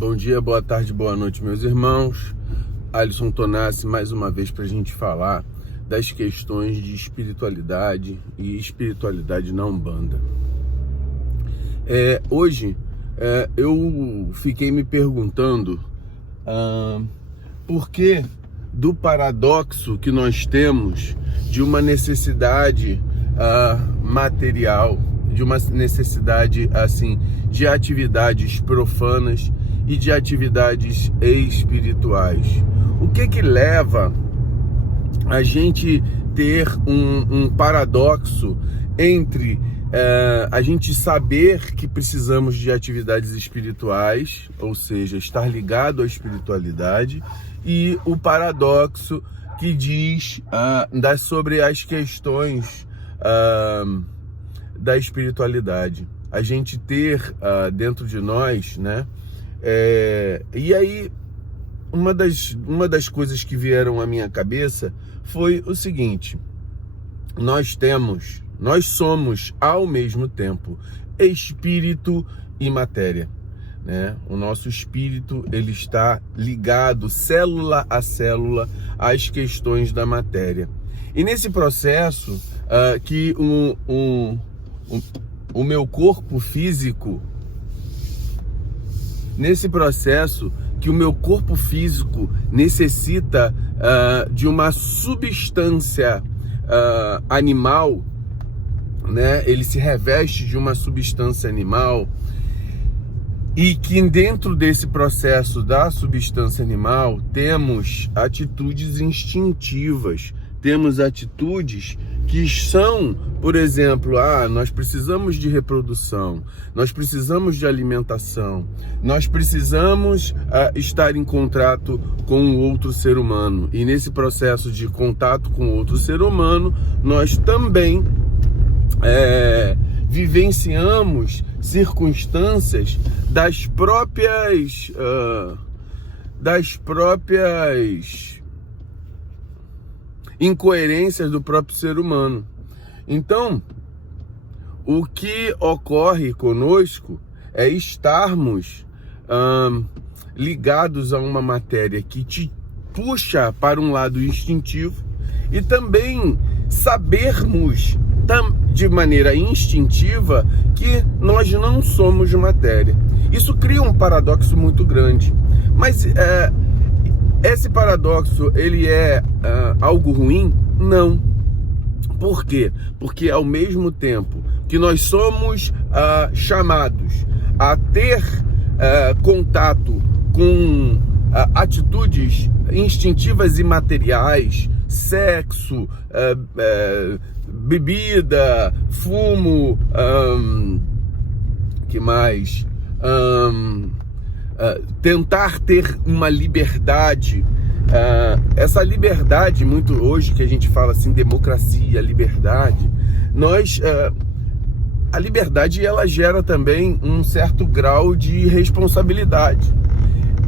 Bom dia, boa tarde, boa noite, meus irmãos. Alisson Tonassi, mais uma vez para a gente falar das questões de espiritualidade e espiritualidade na Umbanda. Hoje eu fiquei me perguntando por que do paradoxo que nós temos de uma necessidade material, de uma necessidade assim de atividades profanas e de atividades espirituais. O que leva a gente ter um paradoxo entre a gente saber que precisamos de atividades espirituais, ou seja, estar ligado à espiritualidade, e o paradoxo que diz sobre as questões da espiritualidade. A gente ter dentro de nós, né? E aí, uma das coisas que vieram à minha cabeça foi o seguinte: nós somos ao mesmo tempo espírito e matéria, né? O nosso espírito, ele está ligado célula a célula às questões da matéria. E nesse processo que o meu corpo físico, necessita de uma substância animal, né? Ele se reveste de uma substância animal, e que dentro desse processo da substância animal temos atitudes instintivas, temos atitudes que são, por exemplo, nós precisamos de reprodução, nós precisamos de alimentação, nós precisamos estar em contato com o outro ser humano. E nesse processo de contato com o outro ser humano, nós também vivenciamos circunstâncias das próprias incoerências do próprio ser humano. Então, o que ocorre conosco é estarmos ligados a uma matéria que te puxa para um lado instintivo, e também sabermos de maneira instintiva que nós não somos matéria. Isso cria um paradoxo muito grande. Mas esse paradoxo, ele é algo ruim? Não. Por quê? Porque ao mesmo tempo que nós somos chamados a ter contato com atitudes instintivas e materiais, sexo, bebida, fumo, que mais? Tentar ter uma liberdade, essa liberdade, muito hoje que a gente fala assim, democracia, liberdade, a liberdade, ela gera também um certo grau de responsabilidade,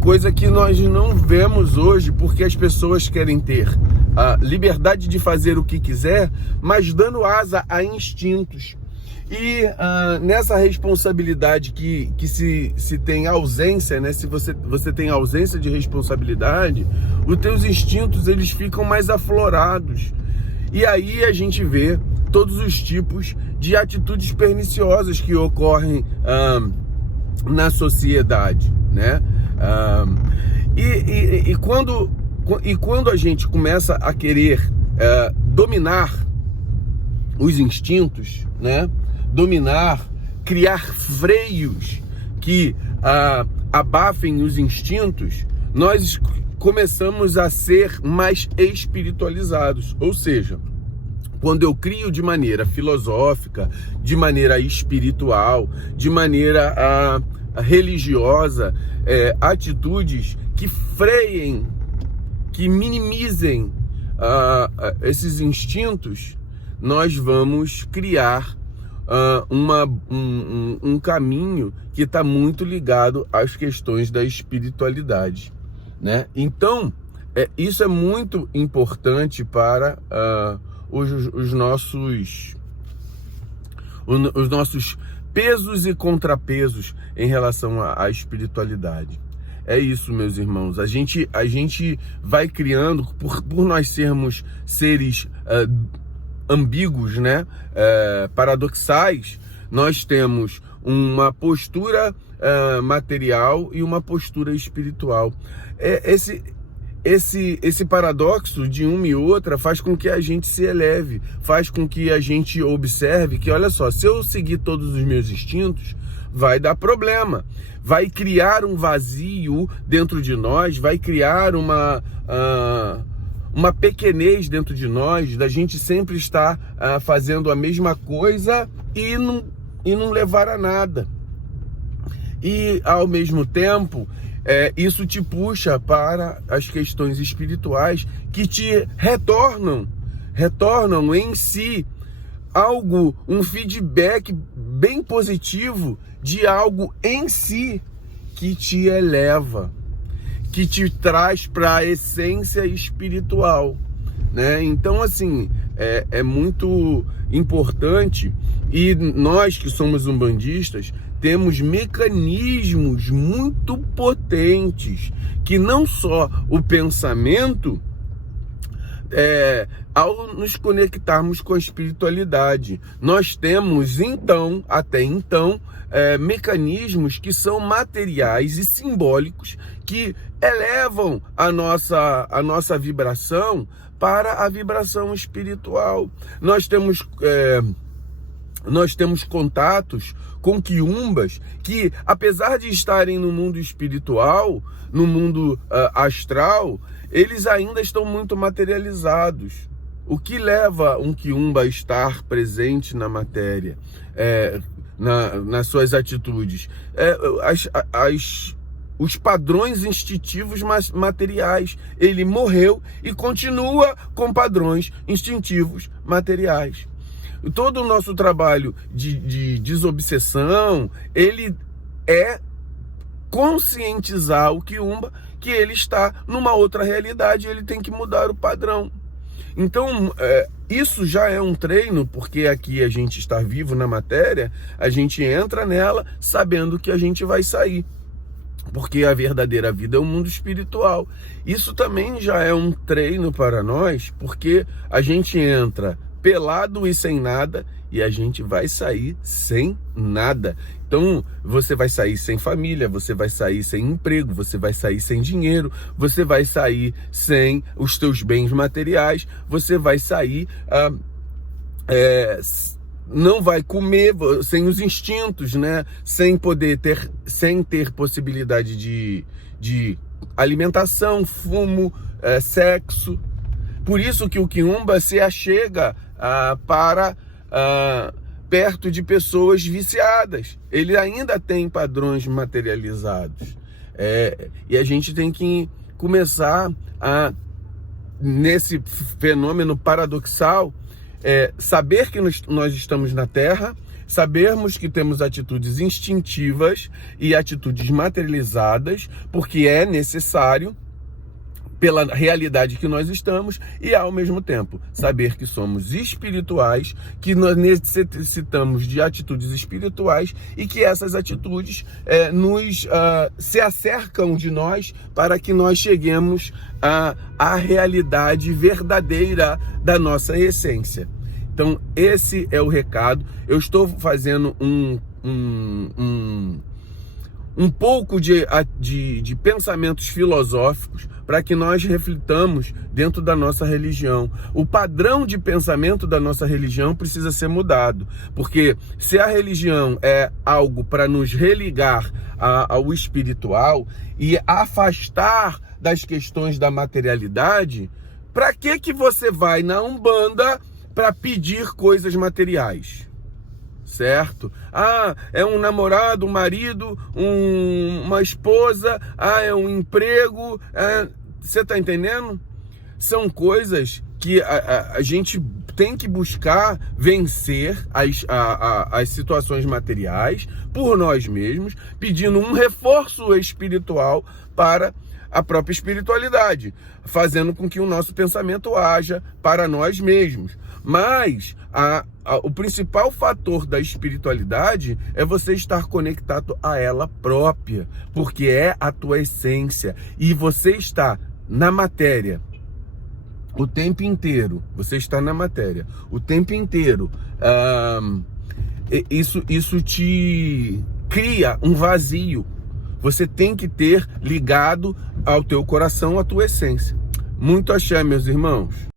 coisa que nós não vemos hoje, porque as pessoas querem ter a liberdade de fazer o que quiser, mas dando asa a instintos. E nessa responsabilidade que se tem ausência, né? Se você tem ausência de responsabilidade, os teus instintos, eles ficam mais aflorados. E aí a gente vê todos os tipos de atitudes perniciosas que ocorrem na sociedade, né? E quando a gente começa a querer dominar os instintos, né? Criar freios que abafem os instintos, nós começamos a ser mais espiritualizados. Ou seja, quando eu crio de maneira filosófica, de maneira espiritual, de maneira religiosa, atitudes que freiem, que minimizem esses instintos, nós vamos criar um caminho que está muito ligado às questões da espiritualidade, né? Então, isso é muito importante para os nossos pesos e contrapesos em relação à espiritualidade. É isso, meus irmãos. A gente vai criando, por nós sermos seres ambíguos, né? Paradoxais, nós temos uma postura material e uma postura espiritual. Esse paradoxo de uma e outra faz com que a gente se eleve, faz com que a gente observe que, olha só, se eu seguir todos os meus instintos, vai dar problema, vai criar um vazio dentro de nós, vai criar uma pequenez dentro de nós, da gente sempre estar fazendo a mesma coisa e não levar a nada. E, ao mesmo tempo, isso te puxa para as questões espirituais que te retornam em si um feedback bem positivo de algo em si que te eleva, que te traz para a essência espiritual, né? Então, assim, é muito importante, e nós que somos umbandistas temos mecanismos muito potentes, que não só o pensamento, ao nos conectarmos com a espiritualidade, nós temos até então, mecanismos que são materiais e simbólicos, que elevam a nossa vibração para a vibração espiritual. Nós temos contatos com quiumbas que, apesar de estarem no mundo espiritual, no mundo astral, eles ainda estão muito materializados. O que leva um quiumba a estar presente na matéria, nas suas atitudes? Os padrões instintivos materiais. Ele morreu e continua com padrões instintivos materiais. Todo o nosso trabalho de desobsessão, ele é conscientizar o quiumba que ele está numa outra realidade e ele tem que mudar o padrão. Então, isso já é um treino, porque aqui a gente está vivo na matéria, a gente entra nela sabendo que a gente vai sair, porque a verdadeira vida é o mundo espiritual. Isso também já é um treino para nós, porque a gente entra pelado e sem nada, e a gente vai sair sem nada. Então, você vai sair sem família, você vai sair sem emprego, você vai sair sem dinheiro, você vai sair sem os teus bens materiais, você vai sair, não vai comer, sem os instintos, né? Sem ter possibilidade de alimentação, fumo, sexo. Por isso que o quiumba se achega para perto de pessoas viciadas. Ele ainda tem padrões materializados. E a gente tem que começar nesse fenômeno paradoxal, saber que nós estamos na Terra, sabermos que temos atitudes instintivas e atitudes materializadas, porque é necessário pela realidade que nós estamos, e ao mesmo tempo saber que somos espirituais, que nós necessitamos de atitudes espirituais e que essas atitudes se acercam de nós para que nós cheguemos à realidade verdadeira da nossa essência. Então, esse é o recado. Eu estou fazendo um pouco de pensamentos filosóficos para que nós reflitamos dentro da nossa religião. O padrão de pensamento da nossa religião precisa ser mudado, porque se a religião é algo para nos religar ao espiritual e afastar das questões da materialidade, para que você vai na Umbanda para pedir coisas materiais? Certo? É um namorado, um marido, uma esposa, é um emprego. Você tá entendendo? São coisas que a gente tem que buscar vencer as situações materiais por nós mesmos, pedindo um reforço espiritual para a própria espiritualidade, fazendo com que o nosso pensamento haja para nós mesmos. Mas o principal fator da espiritualidade é você estar conectado a ela própria, porque é a tua essência, e você está na matéria o tempo inteiro. Você está na matéria o tempo inteiro. Isso te cria um vazio. Você tem que ter ligado ao teu coração a tua essência. Muito axé, meus irmãos.